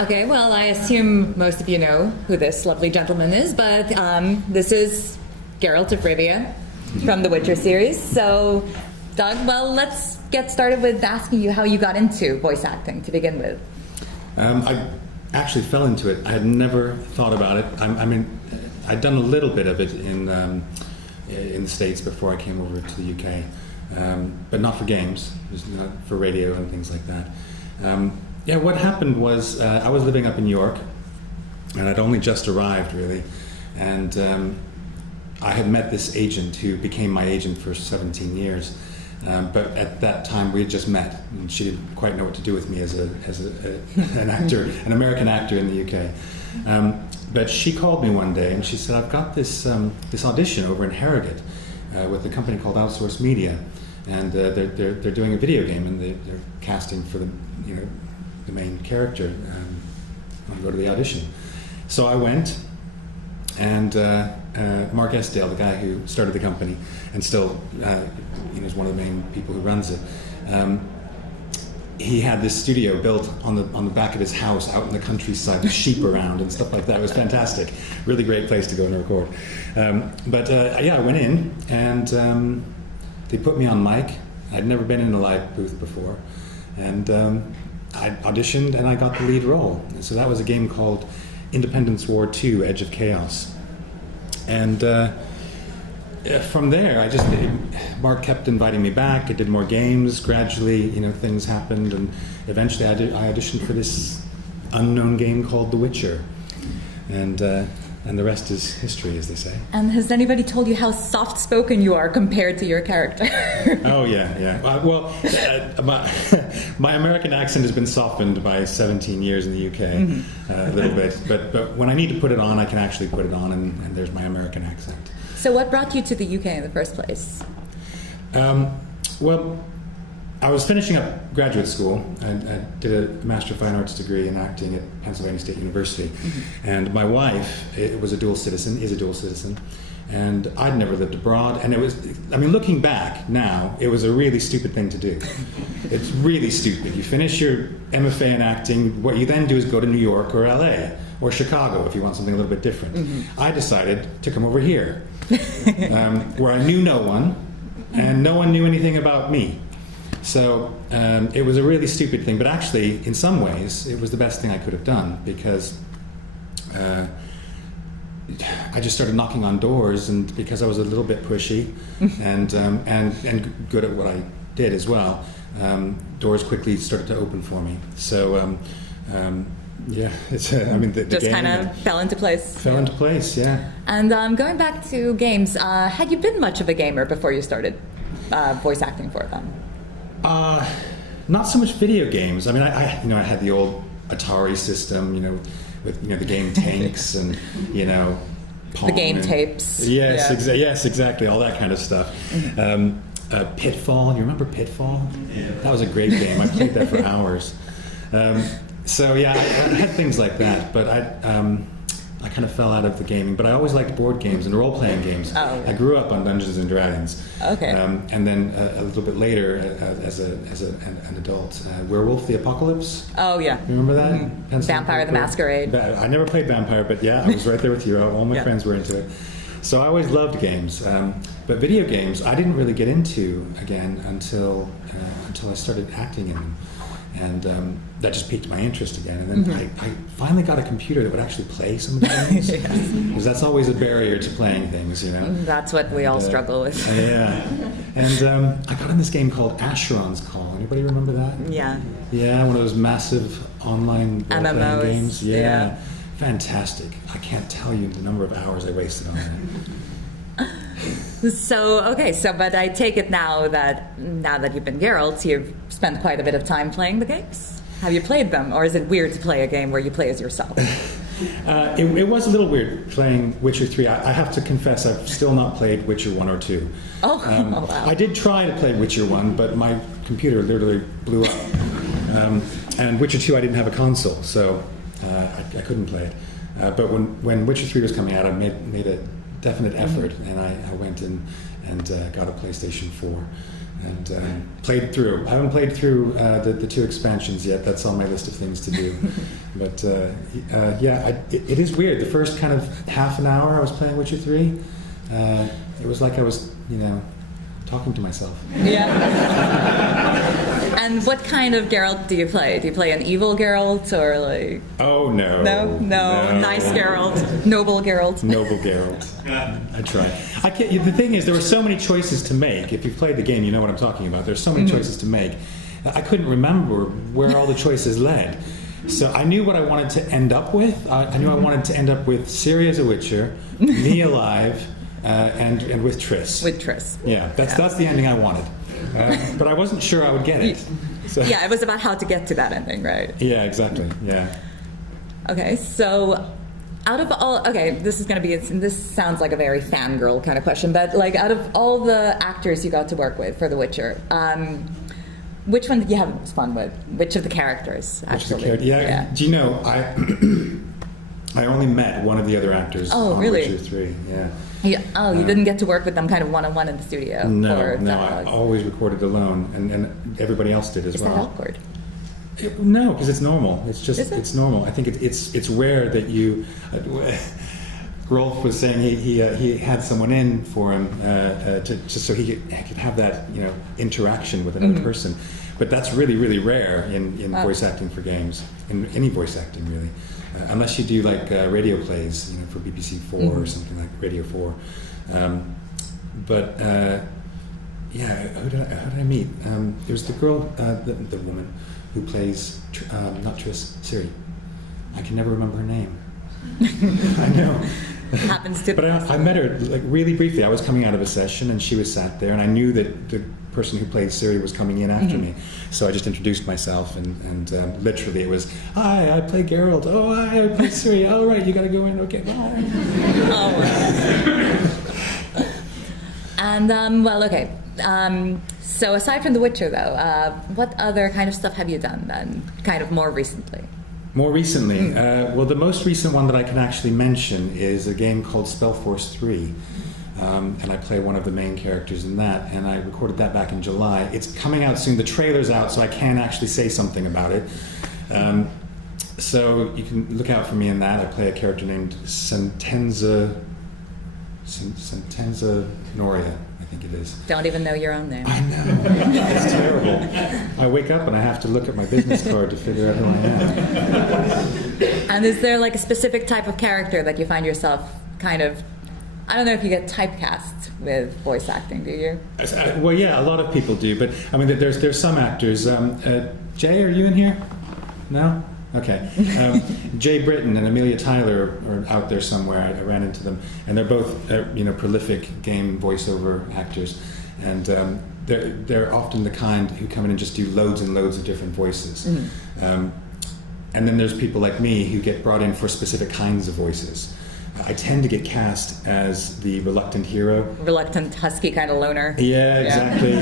Okay, well, I assume most of you know who this lovely gentleman is, but this is Geralt of Rivia from the Witcher series. So, Doug, well, let's get started with asking you how you got into voice acting to begin with. I actually fell into it. I had never thought about it. I mean, I'd done a little bit of it in the States before I came over to the UK, but not for games, just not for radio and things like that. Yeah, what happened was I was living up in York, and I'd only just arrived, really, and I had met this agent who became my agent for 17 years. But at that time, we had just met, and she didn't quite know what to do with me as an actor, an American actor in the UK. But she called me one day, and she said, "I've got this audition over in Harrogate with a company called Outsource Media, and they're doing a video game, and they're casting for the main character. I'll go to the audition." So I went, and Mark Esdale, the guy who started the company, and still is one of the main people who runs it. He had this studio built on the back of his house, out in the countryside, with sheep around and stuff like that. It was fantastic, really great place to go and record. I went in, and they put me on mic. I'd never been in a live booth before, and I auditioned, and I got the lead role. So that was a game called Independence War II: Edge of Chaos. And from there, Mark kept inviting me back. I did more games. Gradually, things happened, and eventually I auditioned for this unknown game called The Witcher. And the rest is history, as they say. And has anybody told you how soft-spoken you are compared to your character? Oh, yeah. My American accent has been softened by 17 years in the UK, a little bit. But when I need to put it on, I can actually put it on, and there's my American accent. So what brought you to the UK in the first place? Well, I was finishing up graduate school. I did a Master of Fine Arts degree in acting at Pennsylvania State University. And my wife is a dual citizen, and I'd never lived abroad. And looking back now, it was a really stupid thing to do. It's really stupid. You finish your MFA in acting, what you then do is go to New York or LA or Chicago if you want something a little bit different. I decided to come over here, where I knew no one, and no one knew anything about me. So it was a really stupid thing, but actually, in some ways, it was the best thing I could have done, because I just started knocking on doors, and because I was a little bit pushy and good at what I did as well, doors quickly started to open for me. So it's the just game kind of fell into place. Fell into place, yeah. And going back to games, had you been much of a gamer before you started voice acting for them? Not so much video games. I mean, I had the old Atari system, with the game tanks and Pong the game tapes. Yes, yeah. Yes, exactly, all that kind of stuff. Pitfall. You remember Pitfall? Yeah. That was a great game. I played that for hours. So yeah, I had things like that, but I kind of fell out of the gaming, but I always liked board games and role-playing games. Oh, okay. I grew up on Dungeons and Dragons. Okay. And then a little bit later, as an adult, Werewolf the Apocalypse. Oh yeah. You remember that? Vampire the Masquerade. I never played Vampire, but yeah, I was right there with you. All my friends were into it. So I always loved games, but video games I didn't really get into again until I started acting in them. And that just piqued my interest again. And then I finally got a computer that would actually play some of the games. Because that's always a barrier to playing things, That's what we all struggle with. Yeah. And I got in this game called Asheron's Call. Anybody remember that? Yeah. Yeah, one of those massive online role-playing MMOs. games. Yeah. Fantastic. I can't tell you the number of hours I wasted on it. But I take it now that you've been Geralt, you've spent quite a bit of time playing the games. Have you played them, or is it weird to play a game where you play as yourself? It was a little weird playing Witcher 3. I have to confess, I've still not played Witcher 1 or 2. Oh, wow. I did try to play Witcher 1, but my computer literally blew up. And Witcher 2, I didn't have a console, so I couldn't play it. But when Witcher 3 was coming out, I made a definite effort, and I went in and got a PlayStation 4. and played through. I haven't played through the 2 expansions yet. That's on my list of things to do. But it is weird. The first kind of half an hour I was playing Witcher 3, it was like I was, talking to myself. Yeah. And what kind of Geralt do you play? Do you play an evil Geralt or like? Oh no. No. Nice Geralt, noble Geralt. Noble Geralt. I try. I can't. The thing is, there were so many choices to make. If you've played the game, you know what I'm talking about. There's so many choices to make. I couldn't remember where all the choices led. So I knew what I wanted to end up with. I knew I wanted to end up with Ciri as a Witcher, me alive, and with Triss. With Triss. Yeah, that's the ending I wanted. But I wasn't sure I would get it. So. Yeah, it was about how to get to that ending, right? Yeah, exactly. Yeah. Okay, so out of all, this sounds like a very fangirl kind of question, but like out of all the actors you got to work with for The Witcher, which one did you have the most fun with? Which of the characters, actually? Yeah. Do you know, I only met one of the other actors on really? Witcher 3. Yeah. You didn't get to work with them kind of one-on-one in the studio? No, I always recorded alone, and everybody else did as well. Is that awkward? No, because it's normal. It's just, it's normal. I think it's rare that you... Rolf was saying he had someone in for him just so he could have that interaction with another person, but that's really, really rare in voice acting for games, in any voice acting really, unless you do like radio plays for BBC 4 or something like Radio 4. Who did I meet? It was the girl, the woman who plays not Triss, Ciri. I can never remember her name. I know. Happens to. But I met her like really briefly. I was coming out of a session and she was sat there, and I knew that the person who played Ciri was coming in after me. So I just introduced myself, and literally it was, "Hi, I play Geralt. Oh, hi, I play Ciri. All right, you got to go in. Okay, bye." And so aside from The Witcher, though, what other kind of stuff have you done then, kind of more recently? More recently, well, the most recent one that I can actually mention is a game called Spellforce 3, and I play one of the main characters in that, and I recorded that back in July. It's coming out soon. The trailer's out, so I can actually say something about it. So you can look out for me in that. I play a character named Sentenza Noria, I think it is. Don't even know your own name. I know. It's terrible. I wake up and I have to look at my business card to figure out who I am. And is there like a specific type of character that you find yourself kind of, I don't know if you get typecast with voice acting, do you? Well, yeah, a lot of people do, but I mean, there's some actors. Jay, are you in here? No? Okay. Jay Britton and Amelia Tyler are out there somewhere. I ran into them, and they're both prolific game voiceover actors, and they're often the kind who come in and just do loads and loads of different voices. And then there's people like me who get brought in for specific kinds of voices. I tend to get cast as the reluctant hero. Reluctant, husky kind of loner. Yeah, exactly.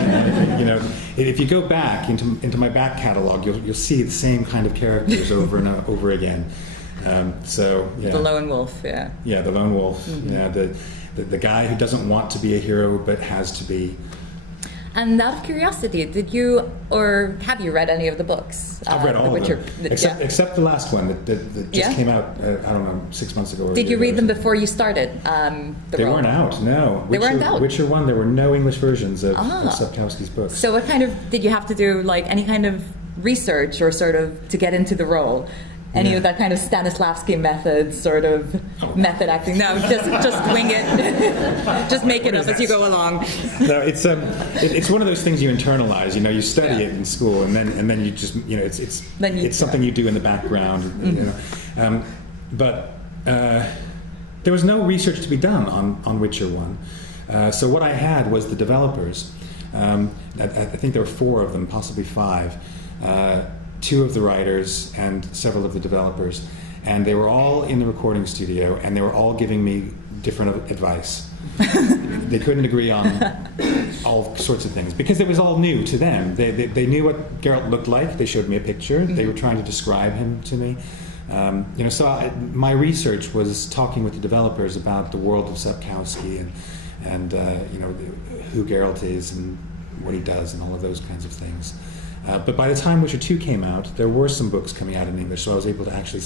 If you go back into my back catalog, you'll see the same kind of characters over and over again. The lone wolf, yeah. Yeah, the lone wolf. Yeah, the guy who doesn't want to be a hero but has to be. And out of curiosity, did you or have you read any of the books? I've read all of them, except the last one that just came out. I don't know, 6 months ago. Did you read them before you started? They weren't out. No, they weren't out. Witcher 1. There were no English versions of Sapkowski's books. So, what kind of did you have to do? Like any kind of research or sort of to get into the role? Any of that kind of Stanislavski method, sort of method acting? No, just wing it. Just make it up as you go along. No, it's one of those things you internalize. You study it in school, and then you just it's something you do in the background. But there was no research to be done on Witcher 1. So what I had was the developers. I think there were 4 of them, possibly 5. 2 of the writers and several of the developers, and they were all in the recording studio, and they were all giving me different advice. They couldn't agree on all sorts of things because it was all new to them. They knew what Geralt looked like. They showed me a picture. They were trying to describe him to me. My research was talking with the developers about the world of Sapkowski and who Geralt is and what he does and all of those kinds of things. But by the time Witcher 2 came out, there were some books coming out in English, so I was able to actually,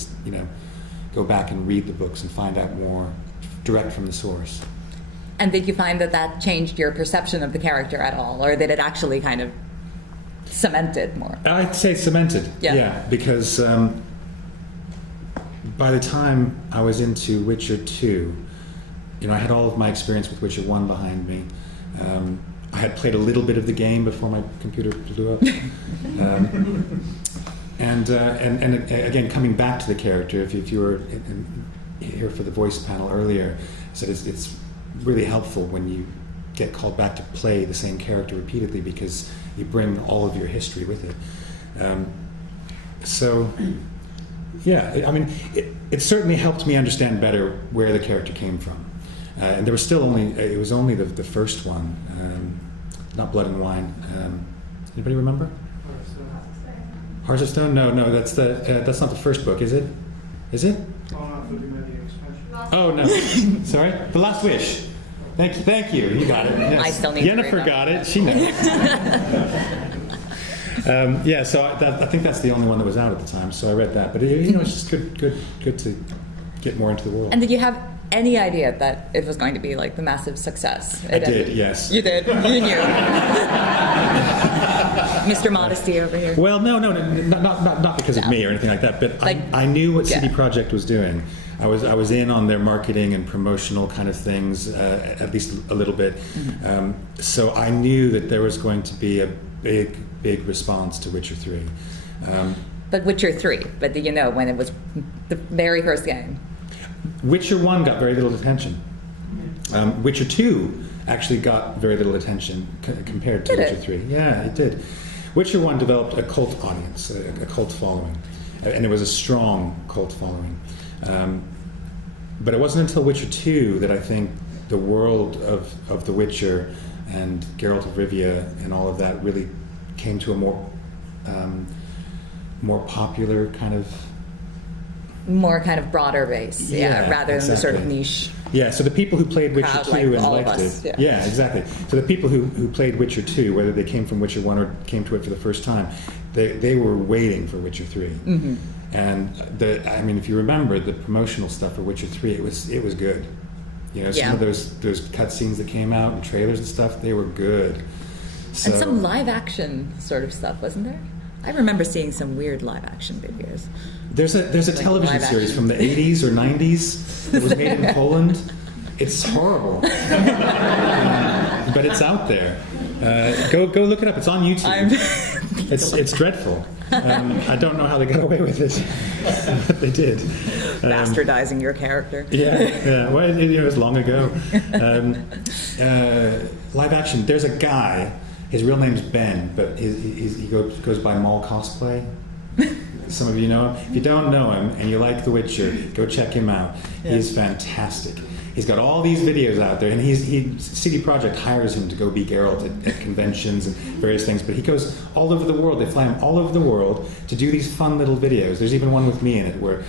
go back and read the books and find out more direct from the source. And did you find that changed your perception of the character at all, or did it actually kind of cement it more? I'd say cemented, yeah, because by the time I was into Witcher 2, I had all of my experience with Witcher 1 behind me. I had played a little bit of the game before my computer blew up. And again, coming back to the character, if you were here for the voice panel earlier, I said it's really helpful when you get called back to play the same character repeatedly because you bring all of your history with it. It certainly helped me understand better where the character came from. And there was still it was only the first one, not Blood and Wine. Anybody remember? Hearts of Stone? No, that's not the first book, is it? Is it? Oh no, sorry. The Last Wish. Thank you. You got it. Yes. I still need Jennifer to got it. She knows. So I think that's the only one that was out at the time. So I read that, but it's just good to get more into the world. And did you have any idea that it was going to be like the massive success? I did, yes. You did. You knew. Mr. Modesty over here. Well, no, not because of me or anything like that. But I knew what CD Projekt was doing. I was in on their marketing and promotional kind of things, at least a little bit. Mm-hmm. So I knew that there was going to be a big response to Witcher 3. But Witcher 3, but did you know when it was the very first game? Witcher 1 got very little attention. Witcher 2 actually got very little attention compared to Witcher 3. Yeah, it did. Witcher 1 developed a cult audience, a cult following, and it was a strong cult following. But it wasn't until Witcher 2 that I think the world of The Witcher and Geralt of Rivia and all of that really came to a more popular kind of... More kind of broader base, rather than the sort of niche. Yeah, so the people who played Witcher 2 and liked it... Yeah, exactly. So the people who played Witcher 2, whether they came from Witcher 1 or came to it for the first time, they were waiting for Witcher 3. Mm-hmm. And if you remember the promotional stuff for Witcher 3, it was good. Some of those cutscenes that came out and trailers and stuff, they were good. So, and some live action sort of stuff, wasn't there? I remember seeing some weird live action videos. There's a television series from the 80s or 90s that was made in Poland. It's horrible, but it's out there. Go look it up. It's on YouTube. It's dreadful. I don't know how they got away with it, but they did. Bastardizing your character. Yeah. Well, it was long ago. Live action. There's a guy. His real name's Ben, but he goes by Mall Cosplay. Some of you know him. If you don't know him and you like The Witcher, go check him out. Yeah. He's fantastic. He's got all these videos out there, and CD Projekt hires him to go be Geralt at conventions and various things, but he goes all over the world. They fly him all over the world to do these fun little videos. There's even one with me in it where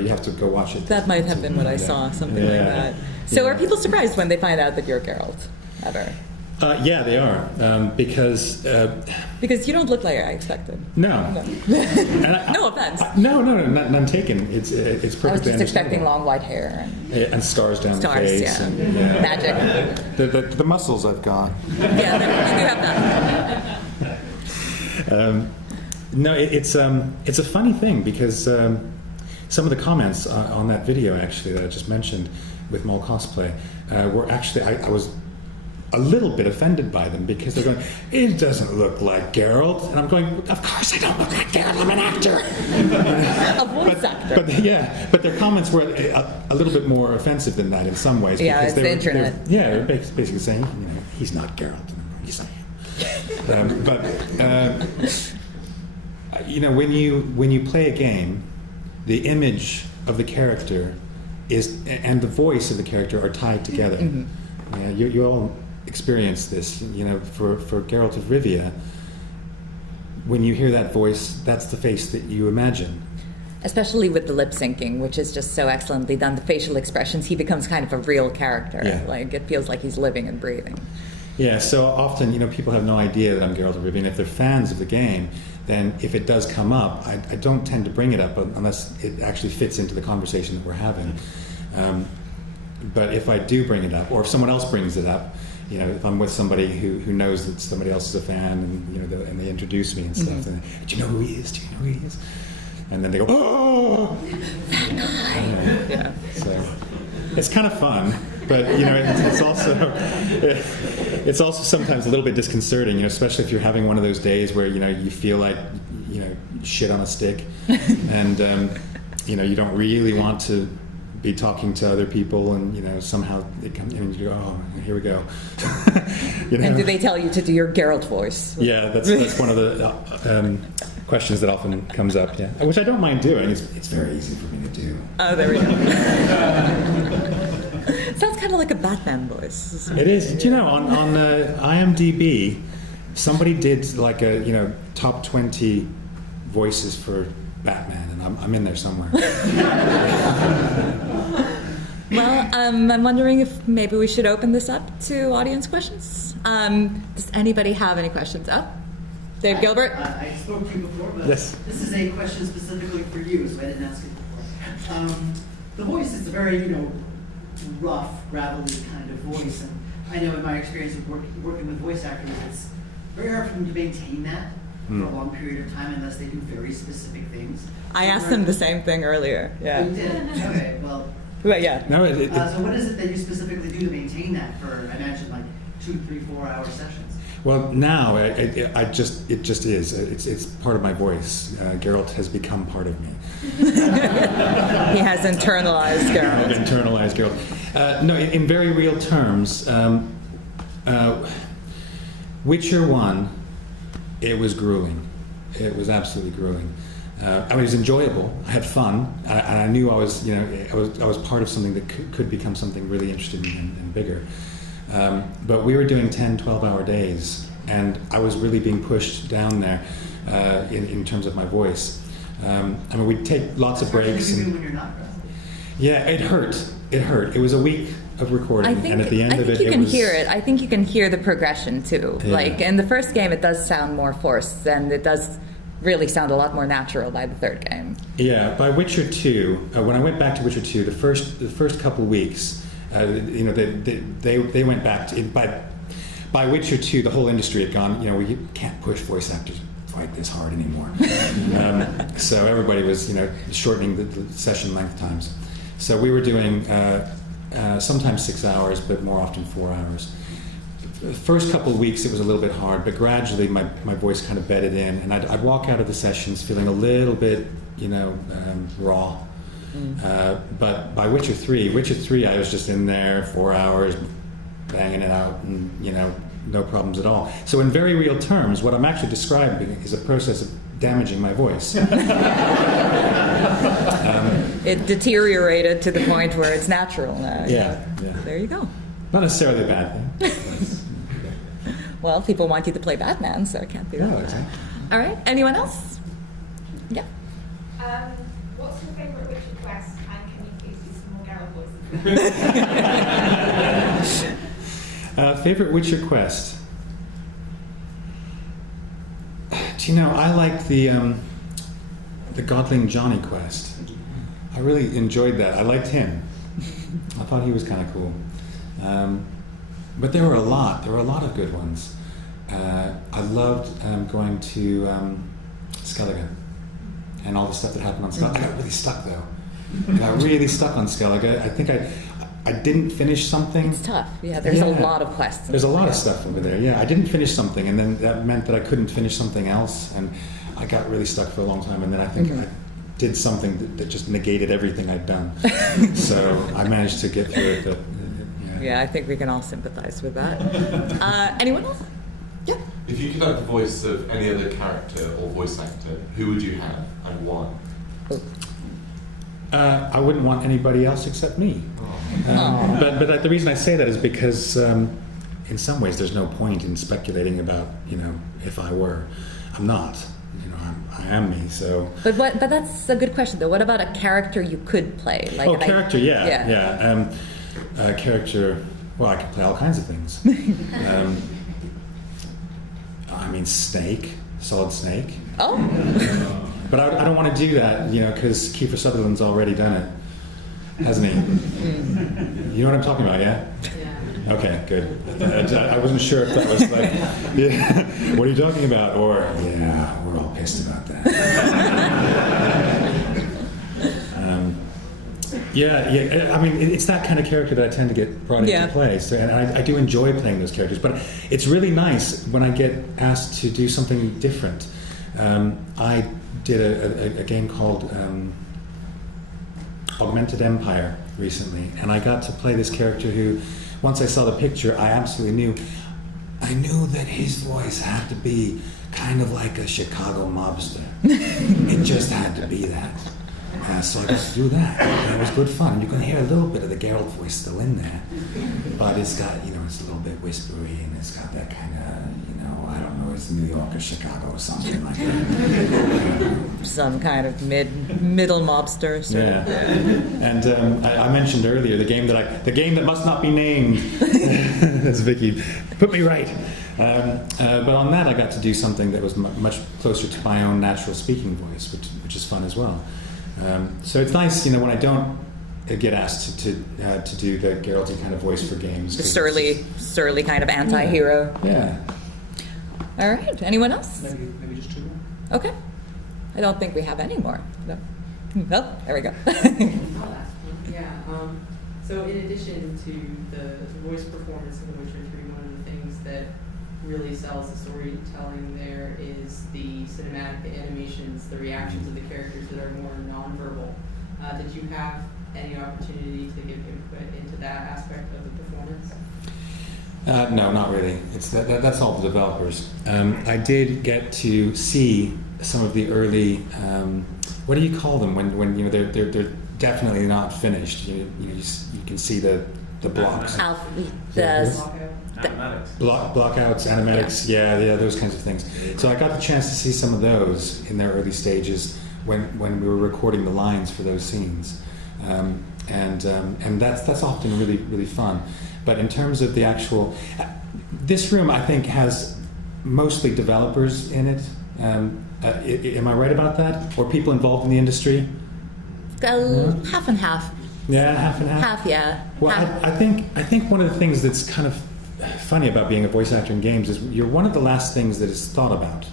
you have to go watch it. That might have been what I saw, something like that. So are people surprised when they find out that you're Geralt, ever? Yeah, they are, because you don't look like I expected. No. No offense. No, none taken. It's perfectly I was just expecting long white hair and stars down the face. Yeah. And, Magic. The muscles I've got. Yeah, you do have that. No, it's a funny thing because some of the comments on that video actually that I just mentioned with Mall Cosplay were actually I was a little bit offended by them because they're going, it doesn't look like Geralt. And I'm going, of course I don't look like Geralt, I'm an actor. A voice actor. But their comments were a little bit more offensive than that in some ways. Yeah, it's the internet. They're basically saying, he's not Geralt. He's not him. When you play a game, the image of the character and the voice of the character are tied together. Mm-hmm. You all experience this, for Geralt of Rivia. When you hear that voice, that's the face that you imagine. Especially with the lip syncing, which is just so excellently done. The facial expressions, he becomes kind of a real character. Yeah. Like it feels like he's living and breathing. Yeah, so often, people have no idea that I'm Geralt of Rivia, and if they're fans of the game, then if it does come up, I don't tend to bring it up unless it actually fits into the conversation that we're having. But if I do bring it up, or if someone else brings it up, if I'm with somebody who knows that somebody else is a fan, and they introduce me and stuff, and do you know who he is? Do you know who he is? And then they go, oh, that guy. Yeah. So it's kind of fun, but it's also sometimes a little bit disconcerting, especially if you're having one of those days where you feel like shit on a stick, and you don't really want to be talking to other people, and somehow it comes and you go, oh, here we go. And do they tell you to do your Geralt voice? Yeah, that's one of the questions that often comes up. Yeah, which I don't mind doing. It's very easy for me to do. Oh, there we go. Sounds kind of like a Batman voice. It is. On IMDb, somebody did like a top 20 voices for Batman, and I'm in there somewhere. Well, I'm wondering if maybe we should open this up to audience questions. Does anybody have any questions? Dave Gilbert? I spoke to you before, but yes. This is a question specifically for you, so I didn't ask it before. The voice is a very, rough, gravelly kind of voice, and I know in my experience of working with voice actors, it's very hard for them to maintain that for a long period of time unless they do very specific things. I asked them the same thing earlier. Yeah. Oh, you did? Okay, well. But yeah. No, so what is it that you specifically do to maintain that for, I imagine, like 2, 3, 4 hour sessions? Well, now it just is. It's part of my voice. Geralt has become part of me. He has internalized Geralt. I've internalized Geralt. No, in very real terms, Witcher 1, it was grueling. It was absolutely grueling. It was enjoyable. I had fun, and I knew I was part of something that could become something really interesting and bigger. But we were doing 10, 12-hour days, and I was really being pushed down there in terms of my voice. We'd take lots of breaks. What do you do when you're not wrestling? Yeah, it hurt. It was a week of recording, and at the end of it, you can hear it. I think you can hear the progression too. Yeah. Like in the first game, it does sound more forced, and it does really sound a lot more natural by the third game. Yeah, by Witcher 2, when I went back to Witcher 2, the first couple weeks, they went back to by Witcher 2, the whole industry had gone, we can't push voice actors quite this hard anymore. So everybody was, shortening the session length times. So we were doing sometimes 6 hours, but more often 4 hours. The first couple of weeks it was a little bit hard, but gradually my voice kind of bedded in, and I'd walk out of the sessions feeling a little bit, raw. But by Witcher 3, I was just in there 4 hours, banging it out, and no problems at all. So in very real terms, what I'm actually describing is a process of damaging my voice. It deteriorated to the point where it's natural now. Yeah. There you go. Not necessarily a bad thing. Well, people want you to play Batman, so it can't be that. No, exactly. All right. Anyone else? Yeah. What's your favourite Witcher quest, and can you please do some more Geralt voices? Favorite Witcher quest? Do you know, I liked the Godling Johnny quest. I really enjoyed that. I liked him. I thought he was kind of cool. But there were a lot of good ones. I loved going to Skellige and all the stuff that happened on Skellige. I got really stuck though. I got really stuck on Skellige. I think I didn't finish something. It's tough. Yeah, there's a lot of quests. There's a lot of stuff over there. Yeah, I didn't finish something, and then that meant that I couldn't finish something else, and I got really stuck for a long time. And then I think I did something that just negated everything I'd done. So I managed to get through it. But, yeah, I think we can all sympathize with that. Anyone else? Yeah. If you could have the voice of any other character or voice actor, who would you have and why? I wouldn't want anybody else except me. But the reason I say that is because in some ways there's no point in speculating about, if I were. I'm not. I am me. So. But that's a good question though. What about a character you could play? Character, yeah. A character. Well, I can play all kinds of things. I mean, Snake, Solid Snake. Oh. But I don't want to do that, because Kiefer Sutherland's already done it, hasn't he? You know what I'm talking about, yeah? Yeah. Okay, good. I wasn't sure if that was like, yeah, what are you talking about? Or, yeah, we're all pissed about that. Yeah. I mean, it's that kind of character that I tend to get brought into play. So, and I do enjoy playing those characters. But it's really nice when I get asked to do something different. I did a game called Augmented Empire recently, and I got to play this character who, once I saw the picture, I absolutely knew that his voice had to be kind of like a Chicago mobster. It just had to be that. So I got to do that, and it was good fun. You can hear a little bit of the Geralt voice still in there, but it's got, it's a little bit whispery, and it's got that kind of, I don't know, it's New York or Chicago or something like that. Some kind of middle mobster. Sort of. And I mentioned earlier the game that must not be named. That's Vicky. Put me right. But on that, I got to do something that was much closer to my own natural speaking voice, which is fun as well. So it's nice, when I don't get asked to do the Geralty kind of voice for games. The surly kind of anti-hero. Yeah. All right. Anyone else? Maybe just two more. Okay. I don't think we have any more. No. Oh, there we go. I'll ask one. Yeah. So in addition to the voice performance in The Witcher 3, one of the things that really sells the storytelling there is the cinematic, the animations, the reactions of the characters that are more nonverbal. Did you have any opportunity to give input into that aspect of the performance? No, not really. It's that's all the developers. I did get to see some of the early. What do you call them when they're definitely not finished? You can see the blocks. Blockouts, animatics, yeah, those kinds of things. So I got the chance to see some of those in their early stages when we were recording the lines for those scenes, and that's often really, really fun. But in terms of the actual, this room I think has mostly developers in it. Am I right about that? Or people involved in the industry? Half and half. Yeah, half and half. Half, yeah. Well, I think one of the things that's kind of funny about being a voice actor in games is you're one of the last things that is thought about,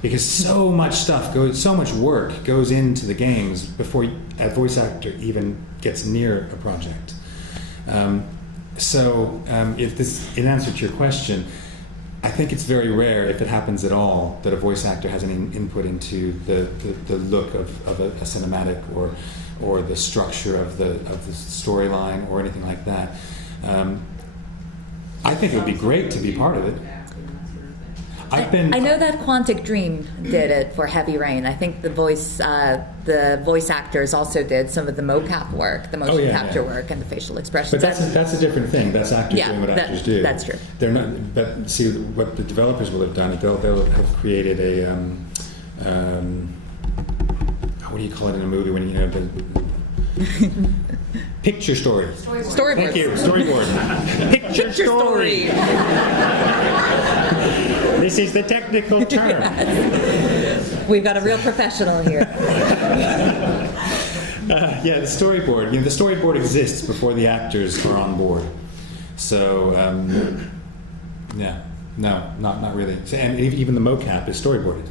because so much work goes into the games before a voice actor even gets near a project. In answer to your question, I think it's very rare, if it happens at all, that a voice actor has any input into the look of a cinematic or the structure of the storyline or anything like that. I think it would be great to be part of it. I know that Quantic Dream did it for Heavy Rain. I think the voice actors also did some of the mocap work, the motion capture work, and the facial expressions. But that's a different thing. That's actors doing what actors do. That's true. They're not. But see, what the developers will have done, they'll have created a what do you call it in a movie when the picture story. Storyboard. Thank you. Storyboard. Picture story. This is the technical term. We've got a real professional here. The storyboard. The storyboard exists before the actors are on board. So, not really. And even the mocap is storyboarded.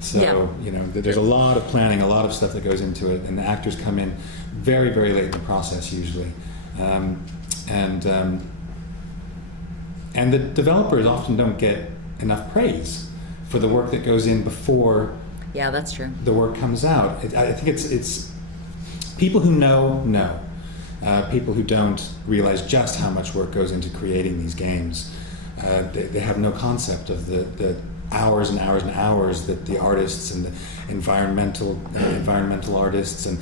So, there's a lot of planning, a lot of stuff that goes into it, and the actors come in very, very late in the process usually. And the developers often don't get enough praise for the work that goes in before that's true. the work comes out. I think it's people who know. People who don't realize just how much work goes into creating these games. They have no concept of the hours and hours and hours that the artists and the environmental artists and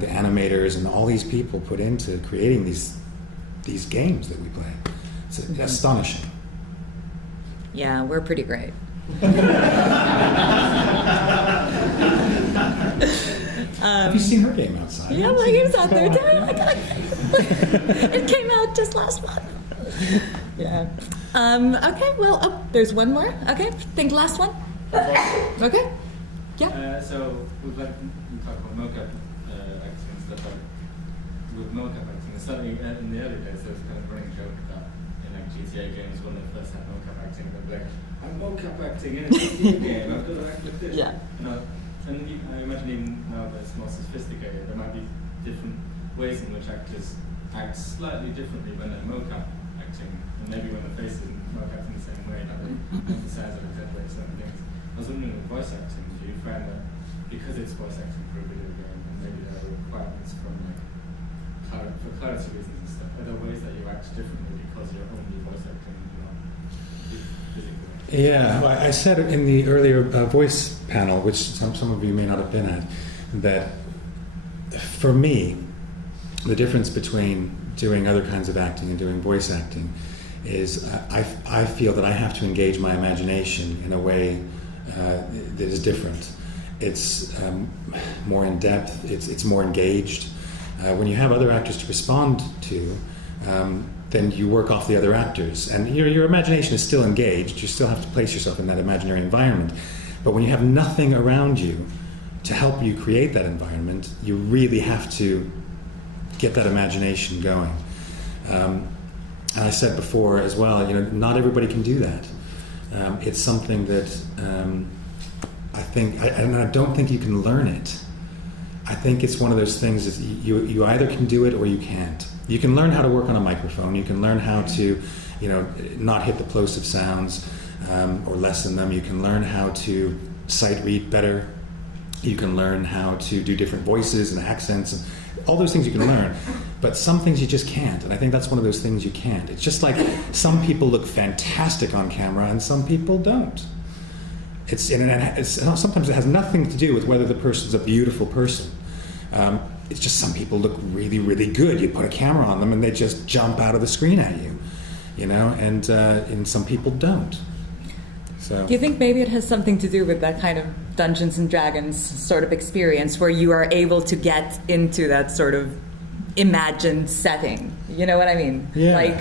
the animators and all these people put into creating these games that we play. It's astonishing. Yeah, we're pretty great. Have you seen her game outside? Yeah, my game's out there too. It came out just last month. Yeah. Okay, well, oh, there's one more. Okay, think last one. Okay. Yeah. So with like you talk about mocap acting and stuff like with mocap acting, certainly in the early days there was kind of running joke that in like GTA games when they first had mocap acting, they'd be like, I'm mocap acting in a GTA game, I've got to act like this. Yeah. And I imagine even now that it's more sophisticated, there might be different ways in which actors act slightly differently when they're mocap acting, and maybe when the face isn't mocap in the same way, like they emphasize or exaggerate certain things. I was wondering with voice acting, do you find that because it's voice acting for a video game, and maybe there are requirements from like for clarity reasons and stuff, are there ways that you act differently because you're only voice acting and not physically? Yeah, well, I said in the earlier voice panel, which some of you may not have been at, that for me, the difference between doing other kinds of acting and doing voice acting is I feel that I have to engage my imagination in a way that is different. It's more in depth, it's more engaged. When you have other actors to respond to, then you work off the other actors, and your imagination is still engaged. You still have to place yourself in that imaginary environment. But when you have nothing around you to help you create that environment, you really have to get that imagination going. And I said before as well, not everybody can do that. It's something that I think, and I don't think you can learn it. I think it's one of those things that you either can do it or you can't. You can learn how to work on a microphone. You can learn how to, not hit the plosive sounds or lessen them. You can learn how to sight read better. You can learn how to do different voices and accents. And all those things you can learn. But some things you just can't. And I think that's one of those things you can't. It's just like some people look fantastic on camera and some people don't. Sometimes it has nothing to do with whether the person's a beautiful person. It's just some people look really, really good. You put a camera on them and they just jump out of the screen at you, and some people don't. So. Do you think maybe it has something to do with that kind of Dungeons and Dragons sort of experience where you are able to get into that sort of imagined setting? You know what I mean? Yeah. Like,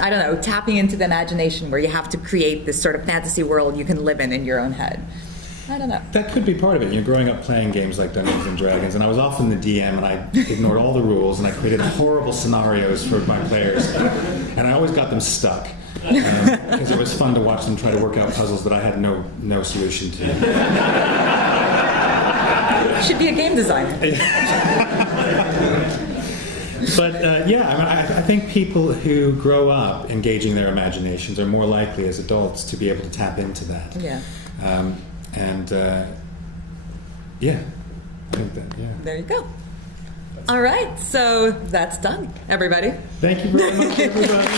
I don't know, tapping into the imagination where you have to create this sort of fantasy world you can live in your own head. I don't know. That could be part of it. You're growing up playing games like Dungeons and Dragons, and I was often the DM, and I ignored all the rules, and I created horrible scenarios for my players, and I always got them stuck because it was fun to watch them try to work out puzzles that I had no solution to. You should be a game designer. But I think people who grow up engaging their imaginations are more likely as adults to be able to tap into that. Yeah. I think that, yeah. There you go. All right, so that's done, everybody. Thank you very much, everybody.